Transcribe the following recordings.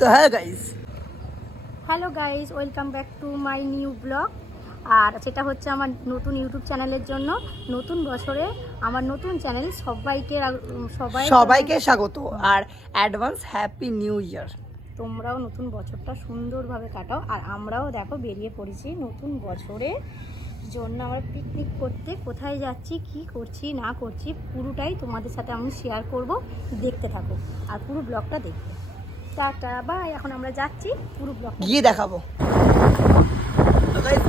তো হ্যাঁ guys, hello guys, welcome back to my new blog. আর সেটা হচ্ছে আমার নতুন ইউটিউব চ্যানেলের জন্য নতুন বছরে আমার নতুন চ্যানেল সবাইকে স্বাগত আর অ্যাডভান্স হ্যাপি নিউ ইয়ার। তোমরাও নতুন বছরটা সুন্দরভাবে কাটাও। আর আমরাও দেখো বেরিয়ে পড়েছি নতুন বছরের জন্য। আমরা পিকনিক করতে কোথায় যাচ্ছি, কি করছি না করছি পুরোটাই তোমাদের সাথে আমি শেয়ার করব, দেখতে থাকো আর পুরো ব্লগটা দেখবে। Tata bye. এখন আমরা যাচ্ছি, পুরো ব্লগ গিয়ে দেখাবো।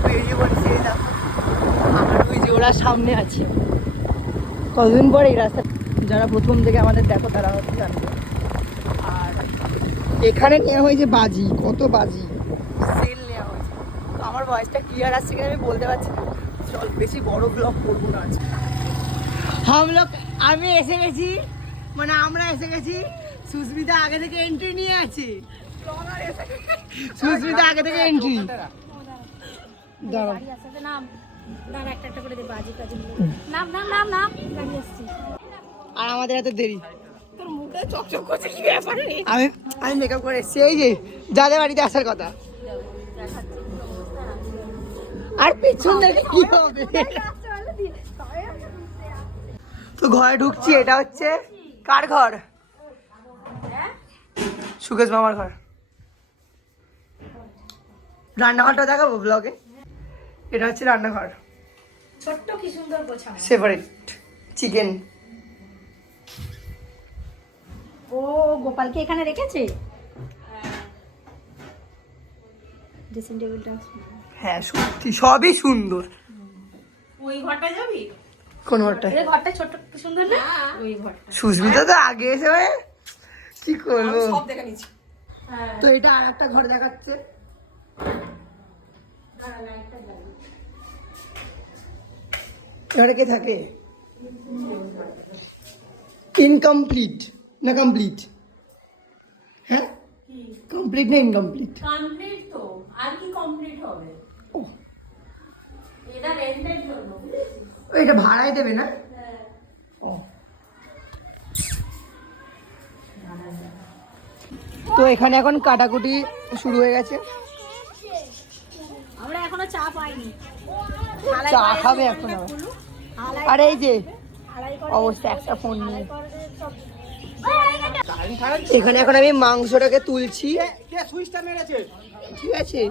বেরিয়ে পড়েছি, আমার ওই যে ওরা সামনে আছে। কতদিন পরে এই রাস্তা, যারা প্রথম থেকে আমাদের দেখো তারা হচ্ছে জানবে। আর এখানে নেওয়া হয়েছে বাজি, কত বাজি সেল নেওয়া হয়েছে। আমার ভয়েসটা ক্লিয়ার আসছে কিনা আমি বলতে পারছি না। চল বেশি বড় ব্লগ করবো না আজকে। আমি এসে গেছি, মানে আমরা এসে গেছি। সুস্মিতা আগে থেকে এন্ট্রি নিয়ে আছে। সুস্মিতা আগে থেকে এন্ট্রি। আর আমাদের এত দেরি, আমি মেকআপ করে এসেছি। এই যে যাদের বাড়িতে আসার কথা, আর পেছন থেকে কি হবে। তো ঘরে ঢুকছি। এটা হচ্ছে কার ঘর? সুকেশ মামার ঘর। রান্নাঘরটা দেখাবো ব্লগে। এটা হচ্ছে রান্নাঘর, ছোট্ট কি সুন্দর গোছানো, সেপারেট চিকেন। ও গোপালকে এখানে রেখেছে। ড্রেসিং টেবিলটা, হ্যাঁ সত্যি সবই সুন্দর। ওই ঘরটা যাবি? কোন ঘরটা? এই ঘরটা ছোট্ট কি সুন্দর না? ওই ঘরটা সুস্মিতা তো আগে এসে কি করবো, সব দেখে নিচ্ছি। তো এটা আর একটা ঘর দেখাচ্ছে। এবারে কে থাকে? ইনকমপ্লিট না কমপ্লিট? হ্যাঁ কমপ্লিট না ইনকমপ্লিট? কমপ্লিট তো, আর কি কমপ্লিট হবে? ও এটা রেন্টের জন্য। এটা ভাড়ায় দেবে না? ও তো এখানে এখন কাটাকুটি শুরু হয়ে গেছে। আমরা এখনো চা পাইনি। চা খাবে এখন আবার। আর এই যে অবস্থা, একটা ফোন নিয়ে এখানে এখন আমি মাংসটাকে তুলছি, ঠিক আছে?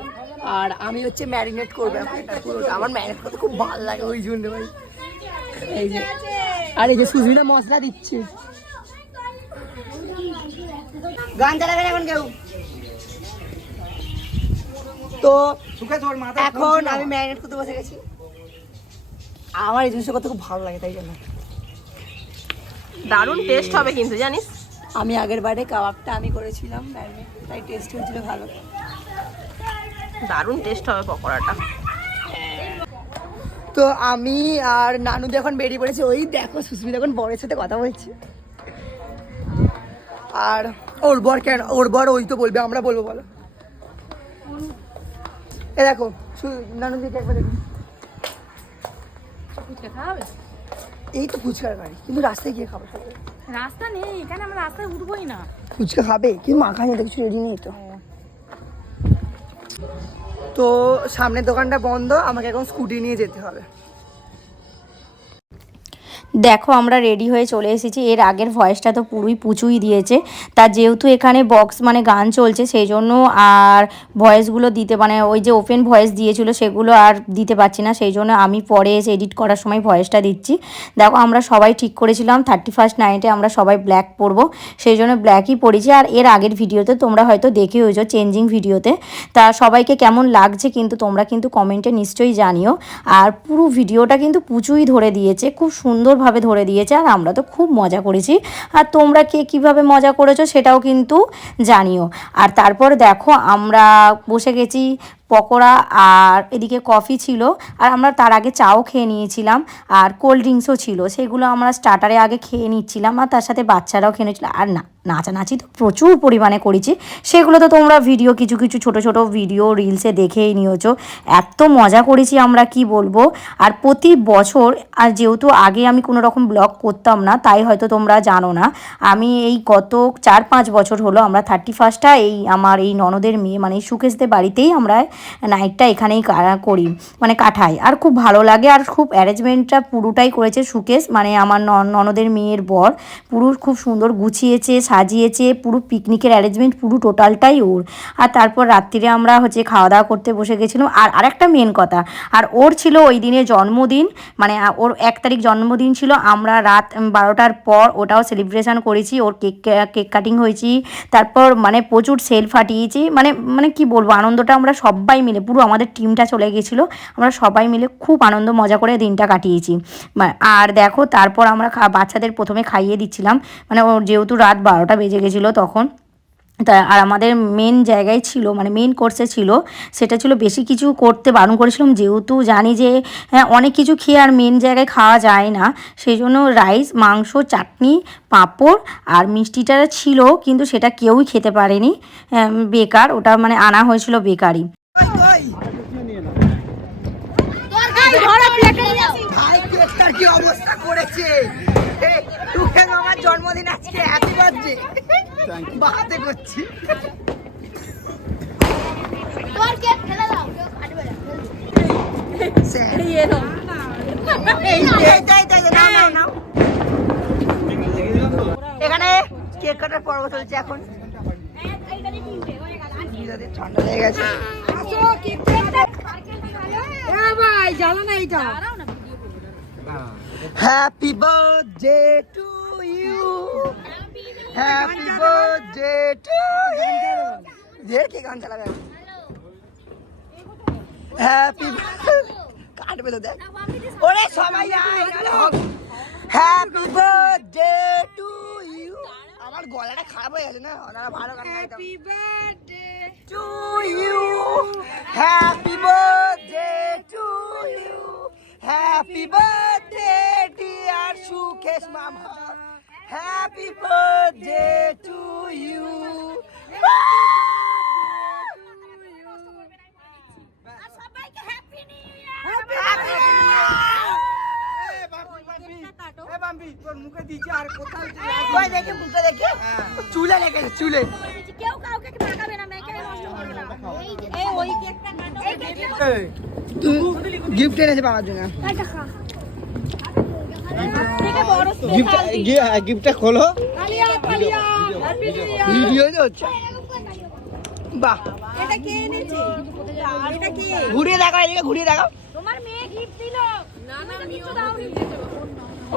আর আমি হচ্ছে ম্যারিনেট করবো পুরোটা। আমার ম্যারিনেট করতে খুব ভালো লাগে, ওই জন্য ভাই। এই যে আর এই যে সুস্মিতা মশলা দিচ্ছে। গান চালাবেন এখন কেউ? তো এখন আমি ম্যারিনেট করতে বসে গেছি। আমার এই জিনিসটা করতে খুব ভালো লাগে, তাই জন্য। দারুণ টেস্ট হবে কিন্তু, জানিস? আমি আগের বারে কাবাবটা আমি করেছিলাম ম্যারিনেট, তাই টেস্ট হয়েছিল ভালো। দারুণ টেস্ট হবে পকোড়াটা। তো আমি আর নানু এখন বেরিয়ে পড়েছে। ওই দেখো সুস্মিতা এখন বরের সাথে কথা বলছে। আর ওর বর কেন? ওর বর ওই তো বলবে, আমরা বলবো বলো। এ দেখো নানু দিকে একবার দেখুন। ফুচকা খাবে? এই তো ফুচকার গাড়ি, কিন্তু রাস্তায় গিয়ে খাবো। রাস্তা নেই এখানে, আমরা রাস্তায় উঠবোই না। ফুচকা খাবে কিন্তু মাখা নিয়ে কিছু রেডি নেই তো। তো সামনের দোকানটা বন্ধ, আমাকে এখন স্কুটি নিয়ে যেতে হবে। দেখো আমরা রেডি হয়ে চলে এসেছি। এর আগের ভয়েসটা তো পুরোই পুচুই দিয়েছে, তা যেহেতু এখানে বক্স মানে গান চলছে সেই জন্য আর ভয়েসগুলো দিতে মানে ওই যে ওপেন ভয়েস দিয়েছিল সেগুলো আর দিতে পারছি না, সেই জন্য আমি পরে এসে এডিট করার সময় ভয়েসটা দিচ্ছি। দেখো আমরা সবাই ঠিক করেছিলাম 31st নাইটে আমরা সবাই ব্ল্যাক পরবো, সেই জন্য ব্ল্যাকই পরেছি। আর এর আগের ভিডিওতে তোমরা হয়তো দেখে হয়েছো চেঞ্জিং ভিডিওতে, তা সবাইকে কেমন লাগছে কিন্তু তোমরা কিন্তু কমেন্টে নিশ্চয়ই জানিও। আর পুরো ভিডিওটা কিন্তু পুচুই ধরে দিয়েছে, খুব সুন্দরভাবে ধরে দিয়েছে। আর আমরা তো খুব মজা করেছি, আর তোমরা কে কীভাবে মজা করেছো সেটাও কিন্তু জানিও। আর তারপর দেখো আমরা বসে গেছি পকোড়া আর এদিকে কফি ছিল, আর আমরা তার আগে চাও খেয়ে নিয়েছিলাম, আর কোল্ড ড্রিঙ্কসও ছিল, সেগুলো আমরা স্টার্টারে আগে খেয়ে নিচ্ছিলাম, আর তার সাথে বাচ্চারাও খেয়ে নিচ্ছিল। আর নাচানাচি তো প্রচুর পরিমাণে করেছি, সেগুলো তো তোমরা ভিডিও কিছু কিছু ছোট ছোট ভিডিও রিলসে দেখেই নিয়েছো। এত মজা করেছি আমরা কি বলবো। আর প্রতি বছর, আর যেহেতু আগে আমি কোনো রকম ব্লগ করতাম না, তাই হয়তো তোমরা জানো না, আমি এই গত 4-5 বছর হলো আমরা 31sta এই আমার এই ননদের মেয়ে মানে সুকেশদের বাড়িতেই আমরা নাইটটা এখানেই করি, মানে কাটাই। আর খুব ভালো লাগে, আর খুব অ্যারেঞ্জমেন্টটা পুরোটাই করেছে সুকেশ, মানে আমার ননদের মেয়ের বর পুরো খুব সুন্দর গুছিয়েছে, সাজিয়েছে, পুরো পিকনিকের অ্যারেঞ্জমেন্ট পুরো টোটালটাই ওর। আর তারপর রাত্রিরে আমরা হচ্ছে খাওয়া দাওয়া করতে বসে গেছিলাম। আর আরেকটা মেন কথা, আর ওর ছিল ওই দিনে জন্মদিন, মানে ওর 1 তারিখ জন্মদিন ছিল। আমরা রাত 12টার পর ওটাও সেলিব্রেশন করেছি, ওর কেক কাটিং হয়েছি, তারপর মানে প্রচুর সেল ফাটিয়েছি, মানে কি বলবো, আনন্দটা আমরা সবাই মিলে, পুরো আমাদের টিমটা চলে গেছিলো, আমরা সবাই মিলে খুব আনন্দ মজা করে দিনটা কাটিয়েছি। আর দেখো তারপর আমরা বাচ্চাদের প্রথমে খাইয়ে দিচ্ছিলাম, মানে ওর যেহেতু রাত 12টা বেজে গেছিলো তখন। তা আর আমাদের মেন জায়গায় ছিল, মানে মেন কোর্সে ছিল, সেটা ছিল বেশি কিছু করতে বারণ করেছিলাম, যেহেতু জানি যে হ্যাঁ অনেক কিছু খেয়ে আর মেন জায়গায় খাওয়া যায় না, সেই জন্য রাইস, মাংস, চাটনি, পাঁপড় আর মিষ্টিটা ছিল, কিন্তু সেটা কেউই খেতে পারেনি, বেকার, ওটা মানে আনা হয়েছিল বেকারই। কি অবস্থা করেছে, আমার জন্মদিন আজকে, হ্যাপি বার্থডে বাহাতে করছি। এখানে কেক কাটার পর্ব চলছে এখন, ঠান্ডা লেগে গেছে। Happy birthday to you, happy birthday to you. দের কি গান চালাবে, হ্যাপি কাটবে তো দেখ, ওরে সবাই হ্যাপি বার্থডে টু ইউ। আমার গলাটা খারাপ হয়ে গেছে না, ওনারা ভালো গান গাইতাম। Happy birthday to you, happy birthday to you, happy birthday dear Sukesh মামা, হ্যাপি বার্থডে টু ইউ। চুলে লেগেছে, চুলে গিফট এনেছে পাওয়ার জন্য। গিফটটা খোলো, ভিডিও হচ্ছে। বাহ, এটা কে এনেছে, এটা কি ঘুরিয়ে দেখাও, এদিকে ঘুরিয়ে দেখাও। তোমার মেয়ে গিফট দিল। না না, কিছু দাওনি।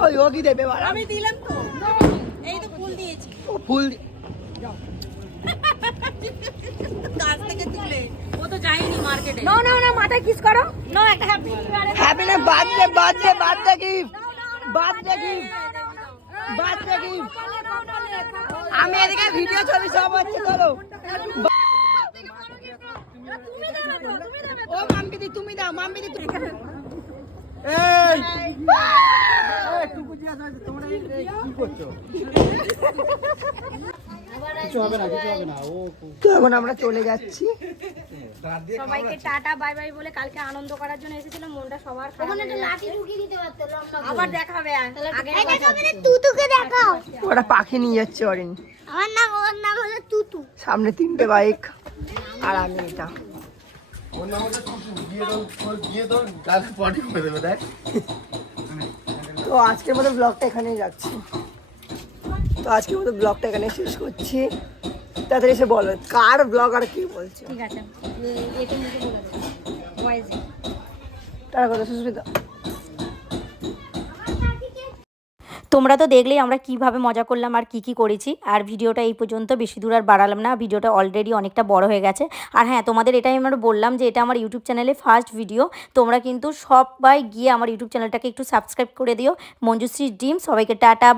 ওই ও কি দেবে, আমি দিলাম তো, এই তো ফুল দিয়েছি। ও ফুল গাছ থেকে তুলে, ও তো যায়নি মার্কেটে। না না না, মাথায় কিস করো না, একটা হ্যাপি নিউ ইয়ার, হ্যাপি না, birthday birthday birthday gift, birthday gift, birthday gift. আমি এদিকে ভিডিও ছবি সব হচ্ছে, চলো। ও মাম্পিদি তুমি দাও, মাম্পিদি তুমি। এই টুকু জিয়া তোমরা কি করছো? কিছু হবে না, কিছু হবে না। ও তো এখন আমরা চলে যাচ্ছি। সবাইকে টাটা বাই বাই বলে কালকে আনন্দ করার জন্য এসেছিলাম, মনটা সবার খারাপ। ওখানে একটা লাঠি ঢুকিয়ে দিতে পারতে, আবার দেখাবে। আগে দেখাবে, তুতুকে দেখাও। ওরা পাখি নিয়ে যাচ্ছে অরিন। আমার নাম হলো তুতু। সামনে 3টে বাইক আর আমি এটা। ওর নাম হচ্ছে টুটু, গিয়ে তোর গালে পটি করে দেবে, দেখ। তো আজকের মতো ব্লগটা এখানেই যাচ্ছি, তো আজকের মতো ব্লগটা এখানে শেষ করছি। তাড়াতাড়ি এসে বলো কার ব্লগ আর কি বলছে। ঠিক আছে, এটা নিতে বলে দেবো ভয়েসে। তার কথা সুস্মিতা। তোমরা তো দেখলেই আমরা কিভাবে মজা করলাম আর কি করেছি। আর ভিডিওটা এই পর্যন্ত, বেশি দূর আর বাড়ালাম না, ভিডিওটা অলরেডি অনেকটা বড় হয়ে গেছে। আর হ্যাঁ, তোমাদের এটাই আমরা বললাম যে এটা আমার ইউটিউব চ্যানেলে ফার্স্ট ভিডিও, তোমরা কিন্তু সবাই গিয়ে আমার ইউটিউব চ্যানেলটাকে একটু সাবস্ক্রাইব করে দিও, মঞ্জুশ্রী ড্রিম। সবাইকে টাটা।